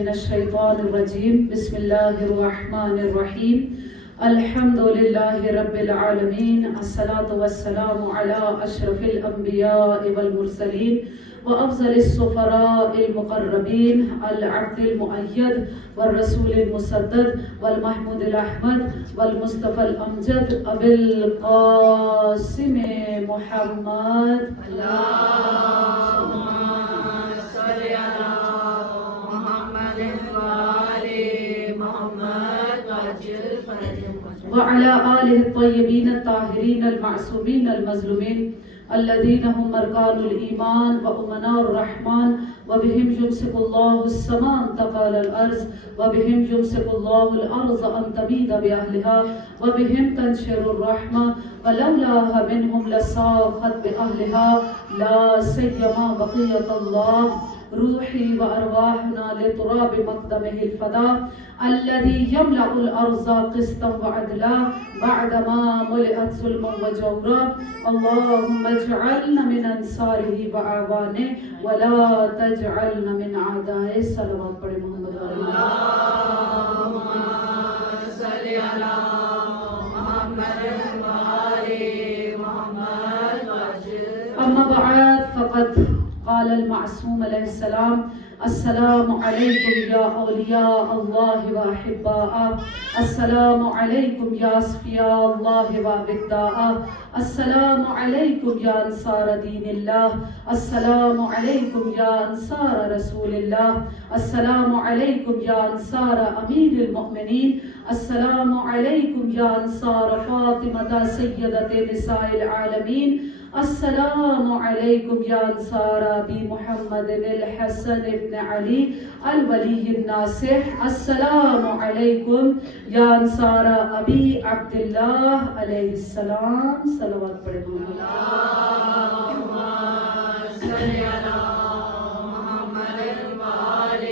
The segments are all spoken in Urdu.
من الشیطان الرجیم بسم اللہ الرحمن الرحیم الحمد للہ رب العالمین الصلاة والسلام علی اشرف الانبیاء والمرسلین وافضل السفراء المقربین العبد المؤید والرسول المسدد والمحمود الاحمد والمصطفى الامجد ابی القاسم محمد وعلى آله الطيبين الطاهرين المعصومين المظلومين الذين هم مركان الإيمان وأمناء الرحمن وبهم يمسك الله السماء أن تقال الأرض وبهم يمسك الله الأرض أن تبيد بأهلها وبهم تنشر الرحمة ولولاها منهم لساقت بأهلها لا سيما بقية الله روحي وأرواحنا لتراب مقدمه الفداء الذي يملأ الأرض قسطا وعدلا بعدما ملئت ظلما وجورا اللهم اجعلنا من أنصاره وأعوانه ولا تجعلنا من أعدائه صلوات پڑھے محمد اللهم صل على محمد وآل محمد أما بعد فقد قال المعصوم علیہ السلام السلام علیکم یا اولیاء اللہ واحباء السلام علیکم یا اصفیاء اللہ ووداء السلام علیکم یا انصار دین اللہ السلام علیکم یا انصار رسول اللہ السلام علیکم یا انصار امیر المؤمنین السلام علیکم یا انصار فاطمہ سیدۃ نساء العالمین السلام علیکم یا انصار ابی محمد الحسن ابن علی الولی الناصح السلام علیکم یا انصار ابی عبداللہ علیہ السلام صلوات پڑھے اللهم صل على محمد وآل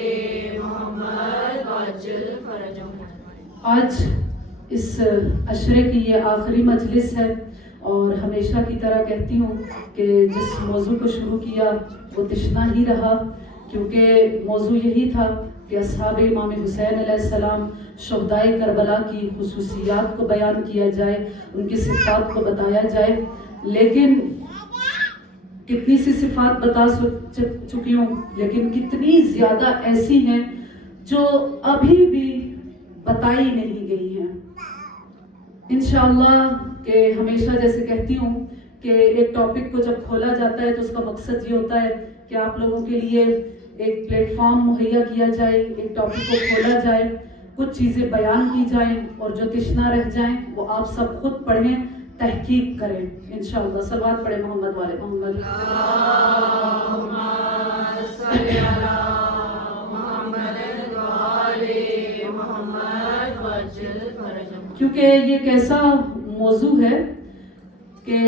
محمد وعجل فرجهم۔ آج اس عشرے کی یہ آخری مجلس ہے اور ہمیشہ کی طرح کہتی ہوں کہ جس موضوع کو شروع کیا وہ تشنا ہی رہا، کیونکہ موضوع یہی تھا کہ اصحاب امام حسین علیہ السلام شہدائے کربلا کی خصوصیات کو بیان کیا جائے، ان کی صفات کو بتایا جائے، لیکن کتنی سی صفات بتا چکی ہوں، لیکن کتنی زیادہ ایسی ہیں جو ابھی بھی بتائی نہیں گئی ہیں۔ انشاءاللہ کہ ہمیشہ جیسے کہتی ہوں کہ ایک ٹاپک کو جب کھولا جاتا ہے تو اس کا مقصد یہ ہوتا ہے کہ آپ لوگوں کے لیے ایک پلیٹ فارم مہیا کیا جائے، ایک ٹاپک کو کھولا جائے، کچھ چیزیں بیان کی جائیں اور جو تشنا رہ جائیں وہ آپ سب خود پڑھیں، تحقیق کریں انشاءاللہ۔ صلوات پڑھیں محمد والے محمد۔ اللهم صل على محمد وآل محمد وعجل فرجهم۔ کیونکہ یہ ایک ایسا موضوع ہے کہ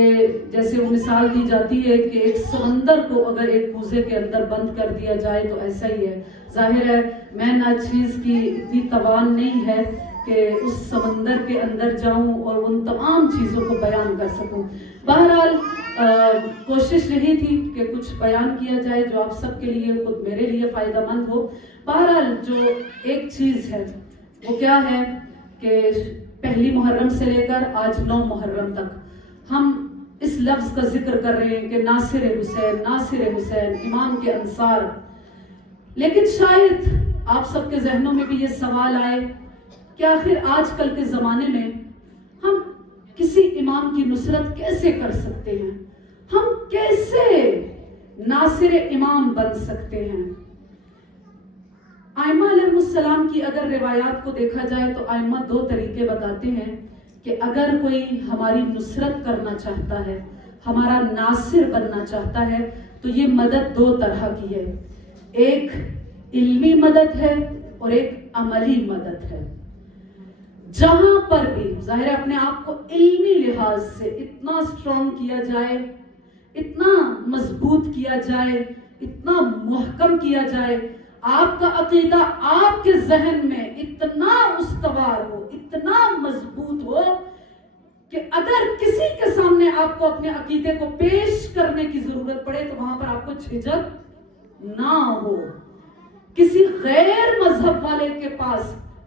جیسے وہ مثال دی جاتی ہے کہ ایک سمندر کو اگر ایک کوزے کے اندر بند کر دیا جائے تو ایسا ہی ہے۔ ظاہر ہے میں ناچیز کی اتنی توان نہیں ہے کہ اس سمندر کے اندر جاؤں اور ان تمام چیزوں کو بیان کر سکوں۔ بہرحال کوشش یہی تھی کہ کچھ بیان کیا جائے جو آپ سب کے لیے، خود میرے لیے فائدہ مند ہو۔ بہرحال جو ایک چیز ہے وہ کیا ہے کہ پہلی محرم سے لے کر آج 9 محرم تک ہم اس لفظ کا ذکر کر رہے ہیں کہ ناصر حسین، ناصر حسین، امام کے انصار۔ لیکن شاید آپ سب کے ذہنوں میں بھی یہ سوال آئے کہ آخر آج کل کے زمانے میں ہم کسی امام کی نصرت کیسے کر سکتے ہیں، ہم کیسے ناصر امام بن سکتے ہیں۔ ائمہ علیہ السلام کی اگر روایات کو دیکھا جائے تو ائمہ 2 طریقے بتاتے ہیں کہ اگر کوئی ہماری نصرت کرنا چاہتا ہے، ہمارا ناصر بننا چاہتا ہے تو یہ مدد 2 طرح کی ہے، ایک علمی مدد ہے اور ایک عملی مدد ہے۔ جہاں پر بھی ظاہر ہے اپنے آپ کو علمی لحاظ سے اتنا سٹرونگ کیا جائے، اتنا مضبوط کیا جائے، اتنا محکم کیا جائے، آپ کا عقیدہ آپ کے ذہن میں اتنا استوار ہو، اتنا مضبوط ہو کہ اگر کسی کے سامنے آپ کو اپنے عقیدے کو پیش کرنے کی ضرورت پڑے تو وہاں پر آپ کو جھجک نہ ہو، کسی غیر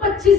25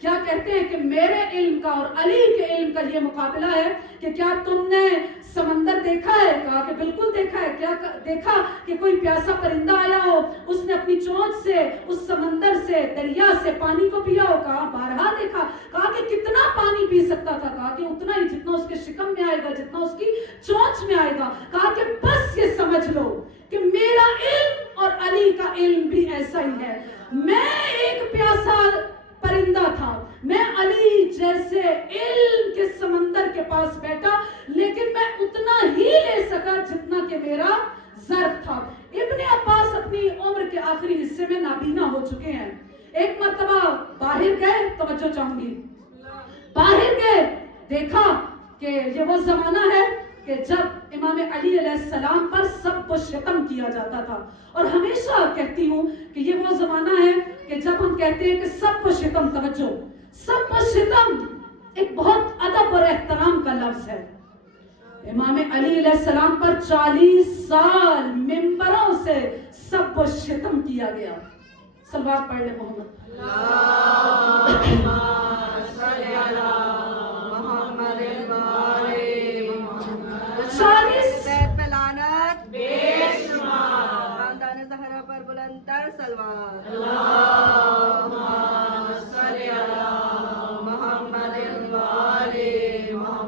کیا کہتے ہیں کہ میرے علم کا اور علی کے علم کا یہ مقابلہ ہے کہ کیا تم نے سمندر دیکھا ہے؟ کہا کہ بالکل دیکھا ہے۔ کیا دیکھا کہ کوئی پیاسا پرندہ آیا ہو، اس نے اپنی چونچ سے اس سمندر سے، دریا سے پانی کو پیا ہو؟ کہا بارہا دیکھا۔ کہا کہ کتنا پانی پی سکتا تھا؟ کہا کہ اتنا ہی جتنا اس کے شکم میں آئے گا، جتنا اس کی چونچ میں آئے گا۔ کہا کہ بس یہ سمجھ لو کہ میرا علم اور علی کا علم بھی ایسا ہی ہے۔ میں ایک پیاسا پرندہ تھا، میں علی جیسے علم کے سمندر کے پاس بیٹھا، لیکن میں اتنا ہی لے سکا جتنا کہ میرا ظرف تھا۔ ابن عباس اپنی عمر کے آخری حصے میں نابینا ہو چکے ہیں۔ ایک مرتبہ باہر گئے، توجہ چاہوں گی، باہر گئے، دیکھا کہ یہ وہ زمانہ ہے کہ جب امام علی علیہ السلام پر سب کو شتم کیا جاتا تھا، اور ہمیشہ کہتی ہوں کہ یہ وہ زمانہ ہے کہ جب ہم کہتے ہیں کہ سب کو شتم، توجہ، سب کو شتم ایک بہت ادب اور احترام کا لفظ ہے۔ امام علی علیہ السلام پر 40 سال ممبروں سے سب کو شتم کیا گیا۔ صلوات پڑھ لیں محمد۔ پر بلندر سلوات۔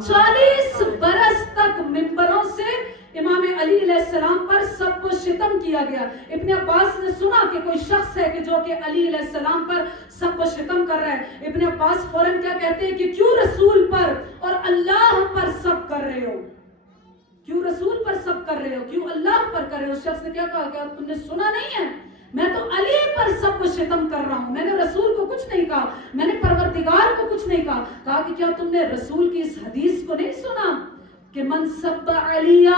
40 برس تک ممبروں سے امام علی علیہ السلام پر سب کو شتم کیا گیا۔ ابن عباس نے سنا کہ کوئی شخص ہے کہ جو کہ علی علیہ السلام پر سب کو شتم کر رہا ہے۔ ابن عباس فوراً کیا کہتے ہیں کہ کیوں رسول پر اور اللہ پر سب کر رہے ہو؟ کیوں رسول پر سب کر رہے ہو؟ کیوں اللہ پر کر رہے ہو؟ اس شخص نے کیا کہا کہ تم نے سنا نہیں ہے؟ میں تو علی پر سب کو شتم کر رہا ہوں، میں نے رسول کو کچھ نہیں کہا، میں نے پروردگار کو کچھ نہیں کہا۔ کہا کہ کیا تم نے رسول کی اس حدیث کو نہیں سنا کہ من سب علیہ،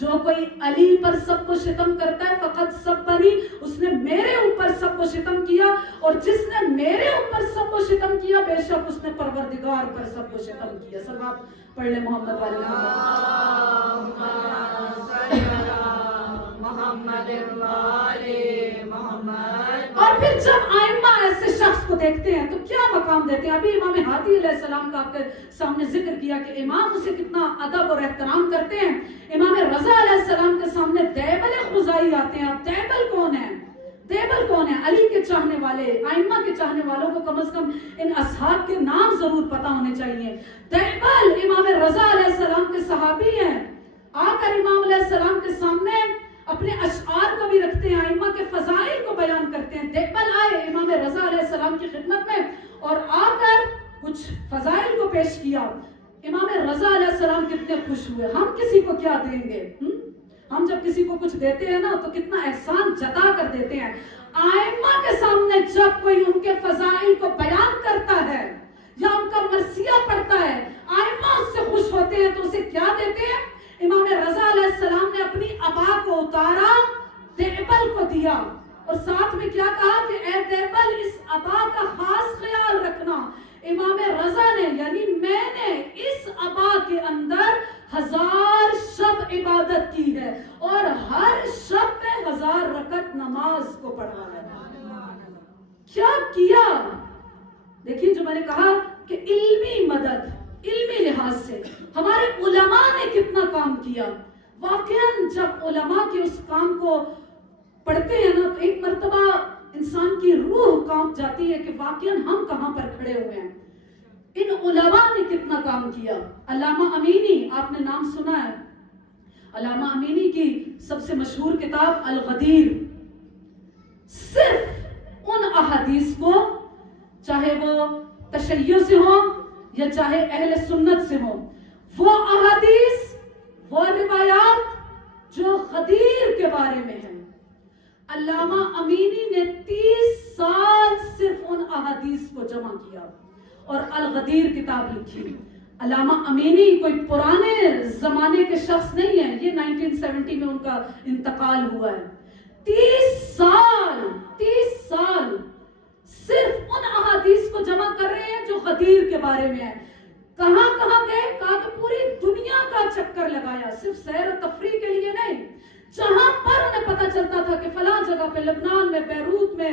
جو کوئی علی پر سب کو شتم کرتا ہے فقط سبنی، اس نے میرے اوپر سب کو شتم کیا، اور جس نے میرے اوپر سب کو شتم کیا بے شک اس نے پروردگار پر سب کو شتم کیا۔ صلوات پڑھ لیں محمد والے محمد۔ اور پھر جب آئمہ ایسے شخص کو دیکھتے ہیں تو کیا مقام دیتے ہیں؟ ابھی امام ہادی علیہ السلام کا آپ کے سامنے ذکر کیا کہ امام اسے کتنا ادب اور احترام کرتے ہیں۔ امام رضا علیہ السلام کے سامنے دیبل خزائی آتے ہیں۔ اب دیبل کون ہے؟ دیبل کون ہے؟ علی کے چاہنے والے، آئمہ کے چاہنے والوں کو کم از کم ان اصحاب کے نام ضرور پتا ہونے چاہیے۔ دیبل امام رضا علیہ السلام کے صحابی ہیں، آ کر امام علیہ السلام کے سامنے اپنے اشعار کو بھی رکھتے ہیں، آئمہ کے فضائل کو بیان کرتے ہیں۔ دیبل آئے امام رضا علیہ السلام کی خدمت میں اور آ کر کچھ فضائل کو پیش کیا۔ امام رضا علیہ السلام کتنے خوش ہوئے۔ ہم کسی کو کیا دیں گے؟ ہم جب کسی کو کچھ دیتے ہیں نا تو کتنا احسان جتا کر دیتے ہیں۔ آئمہ کے سامنے جب کوئی ان کے فضائل کو بیان کرتا ہے یا ان کا مرثیہ پڑھتا ہے، آئمہ اس سے خوش ہوتے ہیں تو اسے کیا دیتے ہیں؟ امام رضا علیہ السلام نے اپنی عبا کو اتارا، دیبل کو دیا، اور ساتھ میں کیا کہا کہ اے دیبل اس عبا کا خاص خیال رکھنا۔ امام رضا نے یعنی میں نے اس عبا کے اندر 1000 شب عبادت کی ہے اور ہر شب میں 1000 رکعت نماز کو پڑھا ہے۔ کیا کیا؟ دیکھیے جو میں نے کہا کہ علمی مدد، علمی لحاظ سے ہمارے علماء نے کتنا کام کیا۔ واقعاً جب علماء کے اس کام کو پڑھتے ہیں نا تو ایک مرتبہ انسان کی روح کانپ جاتی ہے کہ واقعاً ہم کہاں پر کھڑے ہوئے ہیں۔ ان علماء نے کتنا کام کیا۔ علامہ امینی، آپ نے نام سنا ہے، علامہ امینی کی سب سے مشہور کتاب الغدیر، صرف ان احادیث کو، چاہے وہ تشیع سے ہوں یا چاہے اہل سنت سے ہوں، وہ احادیث، وہ روایات جو غدیر کے بارے میں ہیں، علامہ امینی نے 30 سال صرف ان احادیث کو جمع کیا اور الغدیر کتاب لکھی۔ علامہ امینی کوئی پرانے زمانے کے شخص نہیں ہیں، یہ 1970 میں ان کا انتقال ہوا ہے۔ 30 سال صرف ان احادیث کو جمع کر رہے ہیں جو غدیر کے بارے میں ہیں۔ کہاں کہاں گئے؟ کہا کہ پوری دنیا کا چکر لگایا، صرف سیر و تفریح کے لیے نہیں، جہاں پر انہیں پتا چلتا تھا کہ فلاں جگہ پہ، لبنان میں، بیروت میں،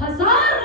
1000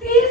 30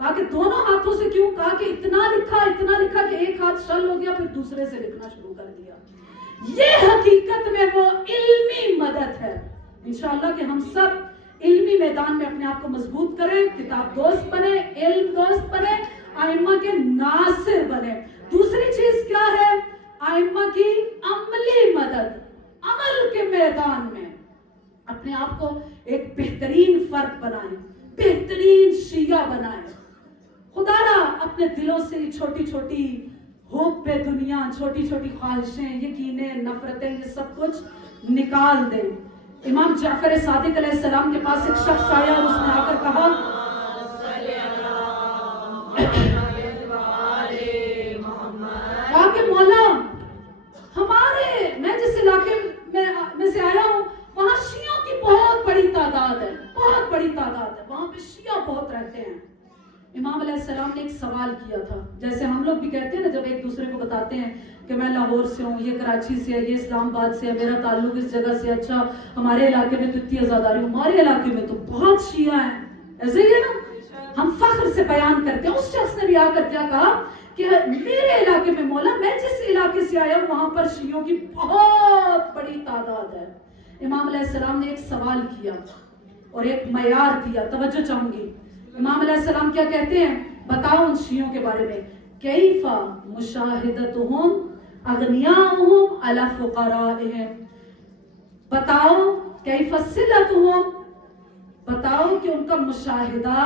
کہا کہ دونوں ہاتھوں سے کیوں؟ کہا کہ اتنا لکھا کہ ایک ہاتھ شل ہو گیا، پھر دوسرے سے لکھنا شروع کر دیا۔ یہ حقیقت میں وہ علمی مدد ہے۔ انشاءاللہ کہ ہم سب علمی میدان میں اپنے آپ کو مضبوط کریں، کتاب دوست بنے، علم دوست بنے، ائمہ کے ناصر بنے۔ دوسری چیز کیا ہے؟ ائمہ کی عملی مدد، عمل کے میدان میں اپنے آپ کو ایک بہترین فرد بنائیں، بہترین شیعہ بنائیں۔ خدا را اپنے دلوں سے یہ چھوٹی چھوٹی حب دنیا، چھوٹی چھوٹی خواہشیں، یقینیں، نفرتیں، یہ سب کچھ نکال دیں۔ امام جعفر صادق علیہ السلام کے پاس ایک شخص آیا اور اس نے آ کر کہا کہ مولا ہمارے، میں جس علاقے میں سے آیا ہوں وہاں شیعوں کی بہت بڑی تعداد ہے، بہت بڑی تعداد ہے، وہاں پہ شیعہ بہت رہتے ہیں۔ امام علیہ السلام نے ایک سوال کیا تھا، جیسے ہم لوگ بھی کہتے ہیں نا جب ایک دوسرے کو بتاتے ہیں کہ میں لاہور سے ہوں، یہ کراچی سے ہے، یہ اسلام آباد سے ہے، میرا تعلق اس جگہ سے، اچھا ہمارے علاقے میں تو اتنی آزاداری، ہمارے علاقے میں تو بہت شیعہ ہیں، ایسے ہی ہے نا، ہم فخر سے بیان کرتے ہیں۔ اس شخص نے بھی آ کر کیا کہا کہ میرے علاقے میں مولا، میں جس علاقے سے آیا ہوں وہاں پر شیعوں کی بہت بڑی تعداد ہے۔ امام علیہ السلام نے ایک سوال کیا اور ایک معیار دیا، توجہ چاہوں گی۔ امام علیہ السلام کیا کہتے ہیں؟ بتاؤ ان شیعوں کے بارے میں، کیف مشاہدتہم اغنیاءہم علی فقرائہم، بتاؤ کیف صلتہم، بتاؤ کہ ان کا مشاہدہ،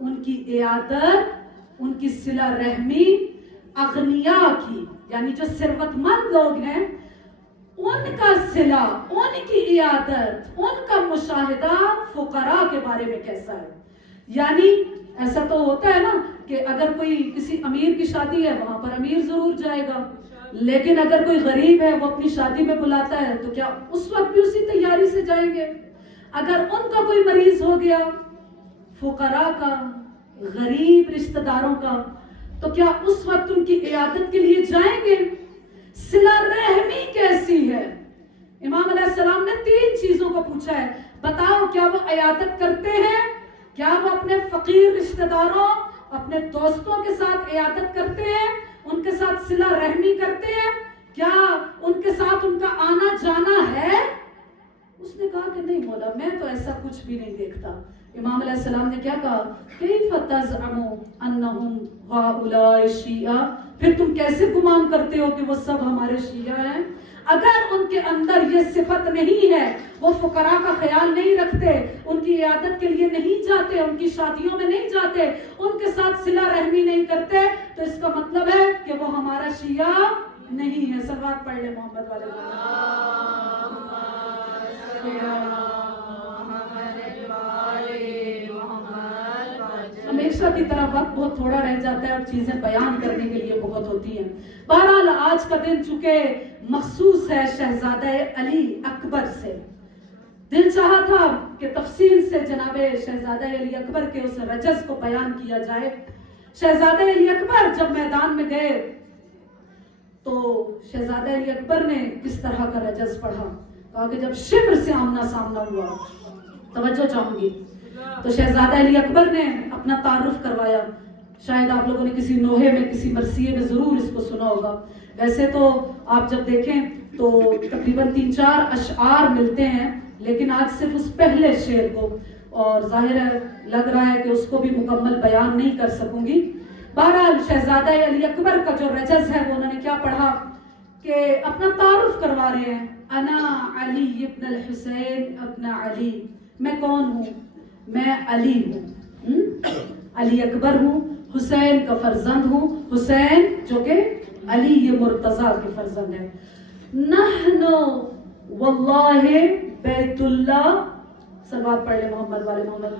ان کی عیادت، ان کی صلہ رحمی اغنیاء کی، یعنی جو ثروت مند لوگ ہیں ان کا صلہ، ان کی عیادت، ان کا مشاہدہ فقراء کے بارے میں کیسا ہے۔ یعنی ایسا تو ہوتا ہے نا کہ اگر کوئی کسی امیر کی شادی ہے وہاں پر امیر ضرور جائے گا، لیکن اگر کوئی غریب ہے وہ اپنی شادی میں بلاتا ہے تو کیا اس وقت بھی اسی تیاری سے جائیں گے؟ اگر ان کا کوئی مریض ہو گیا، فقراء کا، غریب رشتہ داروں کا، تو کیا اس وقت ان کی عیادت کے لیے جائیں گے؟ صلہ رحمی کیسی ہے؟ امام علیہ السلام نے 3 چیزوں کو پوچھا ہے، بتاؤ کیا وہ عیادت کرتے ہیں؟ کیا وہ اپنے فقیر رشتہ داروں، اپنے دوستوں کے ساتھ عیادت کرتے ہیں، ان کے ساتھ صلہ رحمی کرتے ہیں؟ کیا ان کے ساتھ ان کا آنا جانا ہے؟ اس نے کہا کہ نہیں مولا، میں تو ایسا کچھ بھی نہیں دیکھتا۔ امام علیہ السلام نے کیا کہا؟ کیف تزعم انہم ہؤلاء شیعہ، پھر تم کیسے گمان کرتے ہو کہ وہ سب ہمارے شیعہ ہیں؟ اگر ان کے اندر یہ صفت نہیں ہے، وہ فقراء کا خیال نہیں رکھتے، ان کی عیادت کے لیے نہیں جاتے، ان کی شادیوں میں نہیں جاتے، ان کے ساتھ صلہ رحمی نہیں کرتے، تو اس کا مطلب ہے کہ وہ ہمارا شیعہ نہیں ہے۔ صلوات پڑھ لے محمد والے ہمیشہ کی طرح وقت بہت تھوڑا رہ جاتا ہے اور چیزیں بیان کرنے کے لیے بہت ہوتی ہیں۔ بہرحال آج کا دن چونکہ مخصوص ہے شہزادہ علی اکبر سے، دل چاہا تھا کہ تفصیل سے جناب شہزادہ علی اکبر کے اس رجز کو بیان کیا جائے۔ شہزادہ علی اکبر جب میدان میں گئے تو شہزادہ علی اکبر نے کس طرح کا رجز پڑھا؟ کہا کہ جب شبر سے آمنا سامنا ہوا، توجہ چاہوں گی، تو شہزادہ علی اکبر نے اپنا تعارف کروایا۔ شاید آپ لوگوں نے کسی نوحے میں، کسی مرثیے میں ضرور اس کو سنا ہوگا۔ ویسے تو آپ جب دیکھیں تو تقریباً 3-4 اشعار ملتے ہیں، لیکن آج صرف اس پہلے شعر کو، اور ظاہر ہے لگ رہا ہے کہ اس کو بھی مکمل بیان نہیں کر سکوں گی۔ بہرحال شہزادہ علی اکبر کا جو رجز ہے وہ انہوں نے کیا پڑھا کہ اپنا تعارف کروا رہے ہیں، انا علی ابن الحسین ابن علی، میں کون ہوں؟ میں علی ہوں، علی اکبر ہوں، حسین کا فرزند ہوں، حسین جو کہ علی یہ مرتضیٰ کے فرزند ہے۔ نحن واللہ بیت اللہ، صلوات پڑھ لے محمد والے محمد،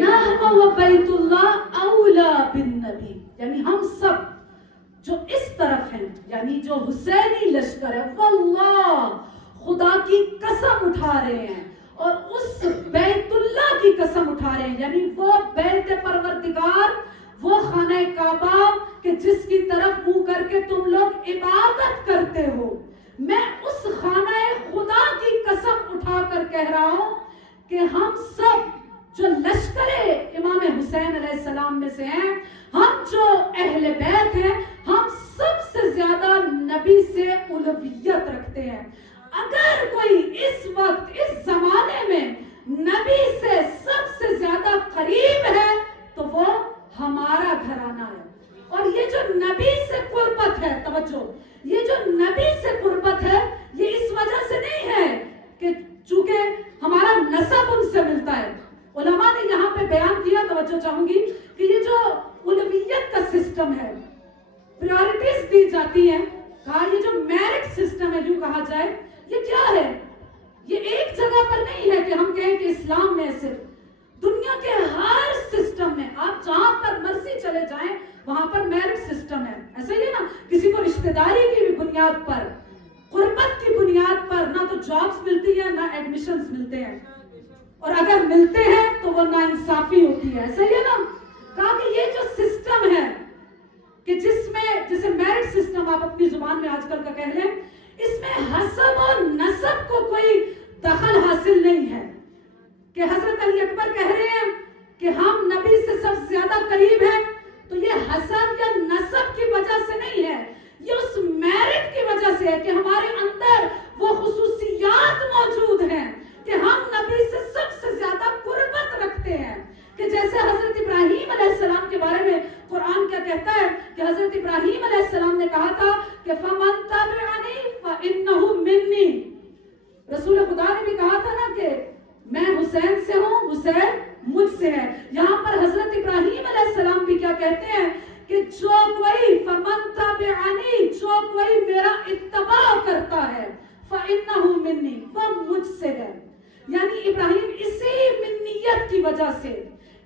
نحن و بیت اللہ اولا بالنبی، یعنی ہم سب جو اس طرف ہیں، یعنی جو حسینی لشکر ہے، واللہ خدا کی قسم اٹھا رہے ہیں اور اس بیت اللہ کی قسم اٹھا رہے ہیں، یعنی وہ بیت پروردگار، وہ خانہ کعبہ کہ جس کی طرف منہ کر کے تم لوگ عبادت کرتے ہو، میں اس خانہ خدا کی قسم اٹھا کر کہہ رہا ہوں کہ ہم سب جو لشکر امام حسین علیہ السلام میں سے ہیں، ہم جو اہل بیت ہیں، ہم سب سے زیادہ نبی سے اولویت رکھتے ہیں۔ اگر کوئی اس وقت اس زمانے میں نبی سے سب سے زیادہ قریب ہے تو وہ ہمارا گھرانہ ہے۔ اور یہ جو نبی سے قربت ہے، توجہ، یہ جو نبی سے قربت ہے، یہ اس وجہ سے نہیں ہے کہ چونکہ ہمارا نسب ان سے ملتا ہے۔ علماء نے یہاں پہ بیان کیا، توجہ چاہوں گی، کہ یہ جو اولویت کا سسٹم ہے، پریورٹیز دی جاتی ہیں، کہا یہ جو میرٹ سسٹم ہے، جو کہا جائے، یہ کیا ہے؟ یہ ایک جگہ پر نہیں ہے کہ ہم کہیں کہ اسلام میں صرف، دنیا کے ہر سسٹم میں آپ جہاں پر مرضی چلے جائیں وہاں پر میرٹ سسٹم ہے۔ ایسا ہی ہے نا، کسی کو رشتہ داری کی بھی بنیاد پر، قربت کی بنیاد پر نہ تو جابز ملتی ہیں نہ ایڈمیشنز ملتے ہیں، اور اگر ملتے ہیں تو وہ ناانصافی ہوتی ہے۔ ایسا ہی ہے نا، کہا کہ یہ جو سسٹم ہے کہ جس میں جسے میرٹ سسٹم آپ اپنی زبان میں آج کل کا کہہ لیں، اس میں حسب اور نسب کو کوئی دخل حاصل نہیں ہے کہ حضرت علی اکبر کہہ رہے ہیں کہ ہم نبی سے سب سے زیادہ قریب ہیں، تو یہ حسب یا نسب کی وجہ سے نہیں ہے، یہ اس میرٹ کی وجہ سے ہے کہ ہمارے اندر وہ خصوصیات موجود ہیں کہ ہم نبی سے سب سے زیادہ قربت رکھتے ہیں۔ کہ جیسے حضرت ابراہیم علیہ السلام کے بارے میں قرآن کیا کہتا ہے کہ حضرت ابراہیم علیہ السلام نے کہا تھا کہ فَمَن تَبِعَنِي فَإِنَّهُ مِنِّي، رسول خدا نے بھی کہا تھا نا کہ میں حسین سے ہوں، حسین مجھ سے ہے۔ یہاں پر حضرت ابراہیم علیہ السلام بھی کیا کہتے ہیں کہ جو کوئی فَمَن تَبِعَنِي، جو کوئی میرا اتباع کرتا ہے، فَإِنَّهُ مِنِّي، وہ مجھ سے ہے۔ یعنی ابراہیم اسی منیت کی وجہ سے،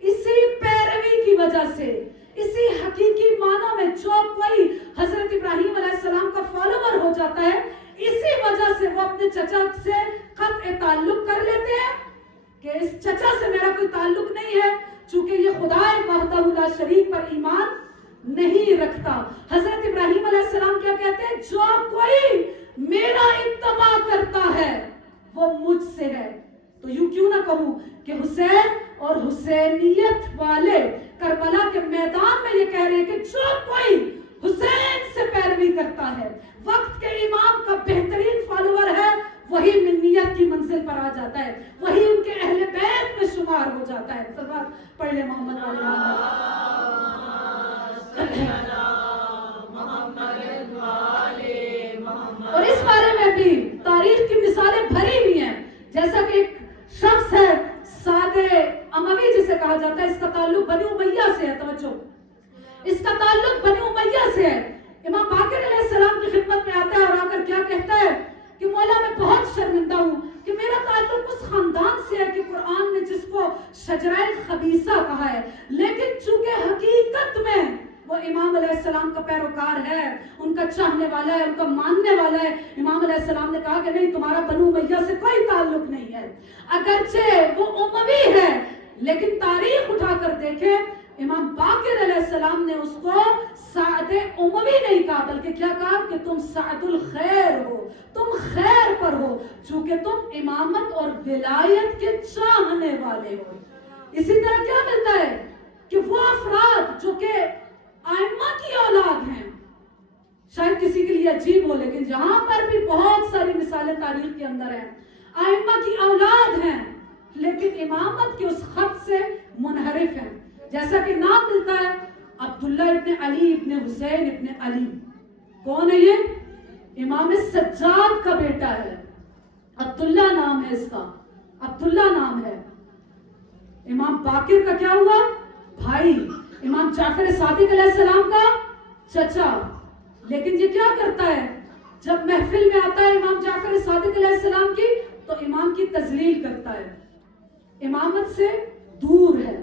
اسی پیروی کی وجہ سے، اسی حقیقی معنوں میں جو کوئی حضرت ابراہیم علیہ السلام کا فالوور ہو جاتا ہے، اسی وجہ سے وہ اپنے چچا سے قطع تعلق کر لیتے ہیں کہ اس چچا سے میرا کوئی تعلق نہیں ہے، چونکہ یہ خدا وحدہ لا شریک پر ایمان نہیں رکھتا۔ حضرت ابراہیم علیہ السلام کیا کہتے ہیں؟ جو کوئی میرا اتباع کرتا ہے وہ مجھ سے ہے۔ تو یوں کیوں نہ کہوں کہ حسین اور حسینیت والے کربلا کے میدان میں یہ کہہ رہے ہیں کہ جو کوئی حسین سے پیروی کرتا ہے، وقت کے امام کا بہترین فالوور ہے، وہی منیت کی منزل پر آ جاتا ہے، وہی ان کے اہل بیت میں شمار ہو جاتا ہے۔ سلوات پڑھ لے محمد والے محمد۔ اور اس بارے میں بھی تاریخ کی مثالیں بھری ہوئی ہیں، جیسا کہ ایک شخص ہے سعد اموی جسے کہا جاتا ہے، اس کا تعلق بنی امیہ سے ہے، توجہ، اس کا تعلق بنی امیہ سے ہے۔ امام باقر علیہ السلام کی خدمت میں آتا ہے اور آ کر کیا کہتا ہے کہ مولا میں بہت شرمندہ ہوں کہ میرا تعلق اس خاندان سے ہے کہ قرآن نے جس کو شجرہ خبیثہ کہا ہے، لیکن چونکہ حقیقت میں وہ امام علیہ السلام کا پیروکار ہے، ان کا چاہنے والا ہے، ان کا ماننے والا ہے۔ امام علیہ السلام نے کہا کہ نہیں، تمہارا بنو امیہ سے کوئی تعلق نہیں ہے، اگرچہ وہ اموی ہے، لیکن تاریخ اٹھا کر دیکھیں، امام باقر علیہ السلام نے اس کو سعد اموی نہیں کہا، بلکہ کیا کہا کہ تم سعد الخیر ہو، تم خیر پر ہو، چونکہ تم امامت اور ولایت کے چاہنے والے ہو۔ اسی طرح کیا ملتا ہے کہ وہ افراد جو کہ ائمہ کی اولاد ہیں، شاید کسی کے لیے عجیب ہو، لیکن جہاں پر بھی بہت ساری مثالیں تاریخ کے اندر ہیں، ائمہ کی اولاد ہیں لیکن امامت کے اس خط سے منحرف ہیں۔ جیسا کہ نام ملتا ہے عبداللہ ابن علی ابن حسین ابن علی، کون ہے یہ؟ امام سجاد کا بیٹا ہے، عبداللہ نام ہے اس کا، عبداللہ نام ہے۔ امام باقر کا کیا ہوا؟ بھائی، امام جعفر صادق علیہ السلام کا چچا۔ لیکن یہ کیا کرتا ہے؟ جب محفل میں آتا ہے امام جعفر صادق علیہ السلام کی تو امام کی تذلیل کرتا ہے، امامت سے دور ہے۔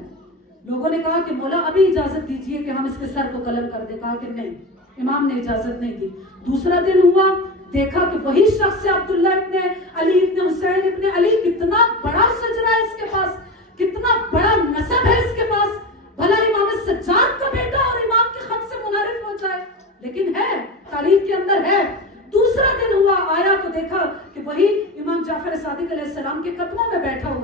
لوگوں نے کہا کہ مولا ابھی اجازت دیجئے کہ ہم اس کے سر کو قلم کر دیں، کہا کہ نہیں، امام نے اجازت نہیں دی۔ دوسرا دن ہوا، دیکھا کہ وہی شخص ہے عبداللہ ابن علی ابن حسین ابن علی، کتنا بڑا شجرہ ہے اس کے پاس، کتنا بڑا نسب ہے اس کے پاس، بھلا امام سجاد کا بیٹا اور امام کے خط سے منحرف ہو جائے، لیکن ہے، تاریخ کے اندر ہے۔ دوسرا دن ہوا، آیا تو دیکھا کہ وہی امام جعفر صادق علیہ السلام کے قدموں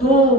2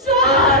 4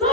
2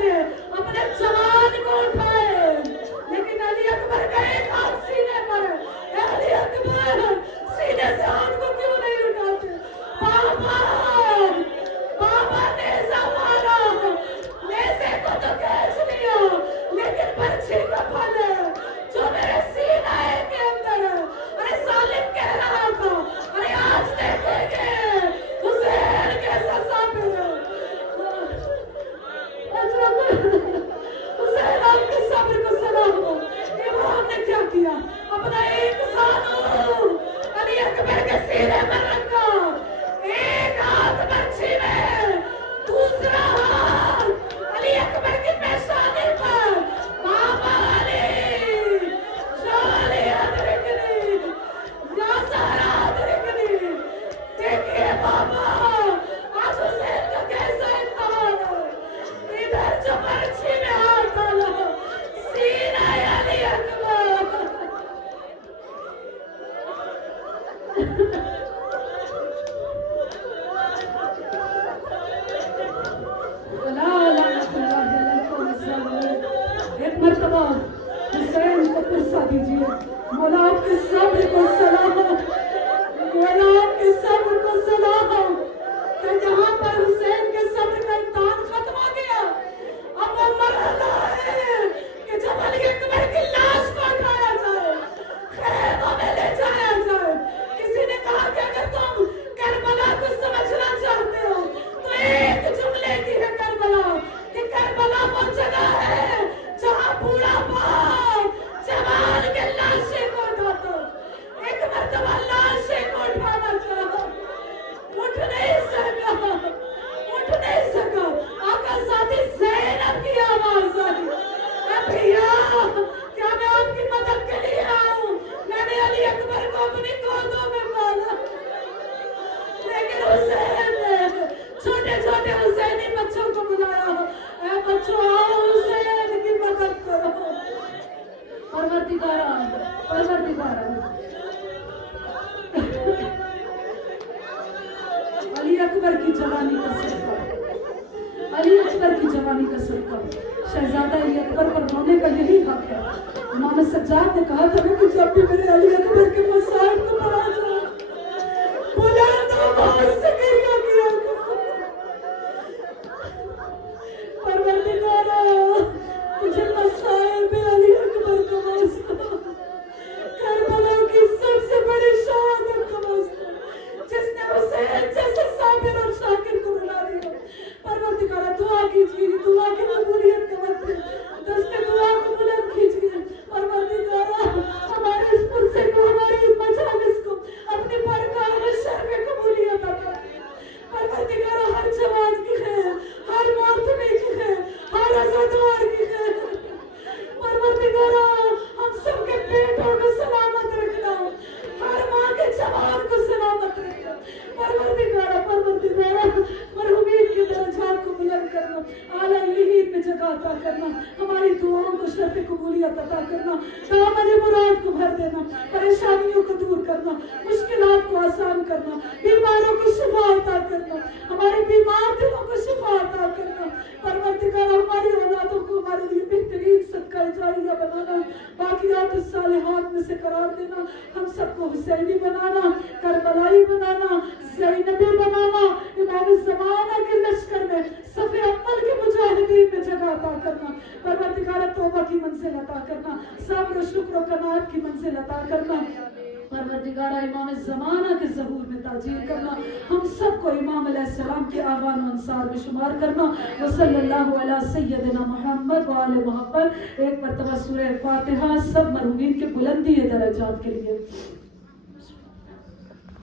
نے اپنے جوان کو اٹھائے، لیکن علی اکبر کا ایک ہاتھ سینے پر ہے۔ علی اکبر سینے سے ہاتھ کو کیوں نہیں اٹھاتے؟ بابا بابا نیزہ مارا، نیزے کو تو کھینچ لیا، لیکن برچھی کا پھل ہے جو میرے سینہ کے اندر ہے۔ ارے ظالم کہہ رہا تھا، ارے آج دیکھیں گے حسین کیسا صابر ہے۔ حسین آپ کے صبر کو سلام ہو۔ امام نے کیا کیا؟ اپنا ایک زانو علی اکبر کے سینے پر رکھا، ایک ہاتھ برچھی میں، دوسرا ہاتھ علی اکبر کی پیشانی پر۔ بابا علی، یا علی ادرکنی، یا زہرا ادرکنی۔ دیکھیے بابا آج حسین کا کیسا امتحان ہے۔ ادھر جو برچھی میں ہاتھ ڈالا، سینہ علی اکبر۔ ایک مرتبہ حسین کو پرسا دیجیے، مولا آپ کے صبر کو سلام، مولا آپ کے صبر کو سلام، کہ جہاں پر حسین کے صبر کا امتحان ختم ہو گیا، اب وہ مرحلہ ہے کہ جب علی اکبر کی لاش کو اٹھایا جائے، خیموں میں لے جایا جائے۔ کسی نے کہا کہ اگر تم کربلا کو سمجھنا چاہتے ہو تو ایک جملے کی ہے کربلا، کہ کربلا وہ جگہ ہے جہاں بوڑھا باپ جوان کے لاشیں کو اٹھاتا۔ ایک مرتبہ لاشیں کو اٹھانا چاہا، اٹھ نہیں سکا، اٹھ نہیں سکا۔ آقا ذاتی زینب کی آواز آئی، اے بھیا کیا میں آپ کی مدد کے لیے آؤں؟ میں نے علی اکبر کو اپنی گودوں میں پالا، لیکن حسین نے چھوٹے چھوٹے حسینی بچوں کو بلایا، اے بچوں آؤ حسین کی مدد کرو۔ پروردگارا علی اکبر کی جوانی کا صدقہ، علی اکبر کی جوانی کا صدقہ، شہزادہ علی اکبر پر رونے کا یہی حق ہے۔ امام سجاد نے کہا تھا کہ جب بھی میرے علی اکبر کے مصائب کو پڑھا جائے، بلند آواز سے گریہ کیا کرو۔ پروردگارا مجھے مصائب علی اکبر کا واسطہ، کربلا کی سب سے بڑی شہادت کا واسطہ، جس نے حسین جیسے صابر اور شاکر کو بلا دیا۔ پروردگارا دعا کیجیے، دعا کی قبولیت کا وقت ہے، دست دعا کو بلند کیجیے۔ پروردگارا ہمارے اس پرسے کو، ہمارے اس مجالس کو اپنی برکات میں شرف قبولیت عطا کیجیے۔ پروردگارا ہر جوان کی خیر، ہر معتمی کی خیر، ہر عزادار کی خیر۔ پروردگارا ہم سب کے پیٹوں کو سلامت رکھنا، ہر ماں کے جوان کو سلامت رکھنا۔ پروردگارا مرحومین کے درجات کو بلند کرنا، اعلیٰ علیین میں جگہ عطا کرنا، ہماری دعاؤں کو شرف قبولیت عطا کرنا، دامن مراد کو بھر دینا، پریشانیوں کو دور کرنا، مشکلات کو آسان کرنا، بیماروں کو شفا عطا کرنا، ہمارے بیمار دلوں کو شفا عطا کرنا۔ پروردگارا ہماری اولادوں کو ہمارے لیے بہترین صدقہ جاریہ بنانا، باقیات الصالحات میں سے قرار دینا، ہم سب کو حسینی بنانا، کربلائی بنانا، زینبی بنانا، امام زمانہ کے لشکر میں صف اول کے مجاہدین میں جگہ عطا کرنا۔ پروردگارا توبہ کی منزل عطا کرنا، صبر و شکر و قناعت کی منزل عطا کرنا۔ پروردگارا امام زمانہ کے ظہور میں تاجیل کرنا، ہم سب کو امام علیہ السلام کے آوان و انصار میں شمار کرنا۔ وصلی اللہ علی سیدنا محمد وآل محمد۔ ایک مرتبہ سورہ فاتحہ سب مرحومین کے بلندی درجات کے لیے۔